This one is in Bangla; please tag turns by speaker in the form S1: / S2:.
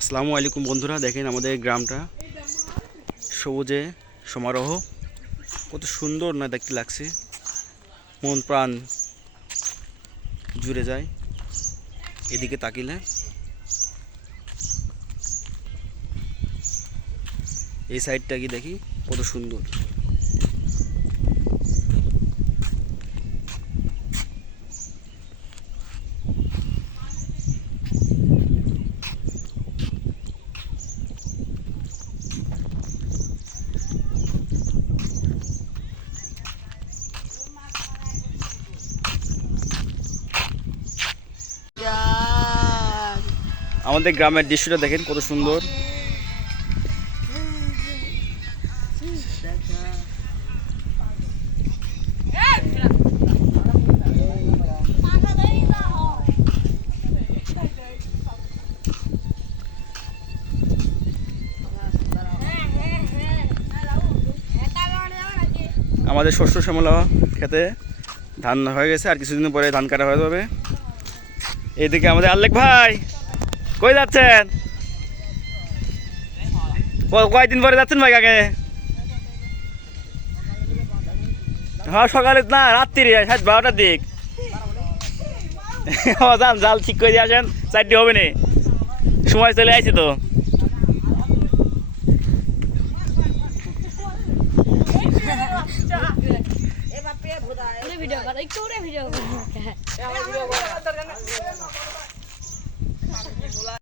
S1: আসসালামু আলাইকুম বন্ধুরা, দেখেন আমাদের গ্রামটা। সবুজে সমারোহ। কত সুন্দর না দেখতে লাগছে। মন প্রাণ জুড়ে যায়। এদিকে তাকিলে। এই সাইডটা কি দেখি? কত সুন্দর। আমাদের গ্রামের দৃশ্যটা দেখেন কত সুন্দর। আমাদের শস্য শ্যামলা খেতে ধান হয়ে গেছে, আর কিছুদিন পরে ধান কাটা হয়ে যাবে। এদিকে আমাদের আল্লেক ভাই। কই যাচ্ছেন? কয়দিন পরে যাচ্ছেন ভাই কাকে হ্যাঁ সকালে না রাত্রি সাত বারোটার দিক। ও যান জাল ঠিক করে দিয়ে আসেন চারটে হবে নি। সময় চলে আসছে তো।
S2: ভিডিও কর একটু ভিডিও 你出来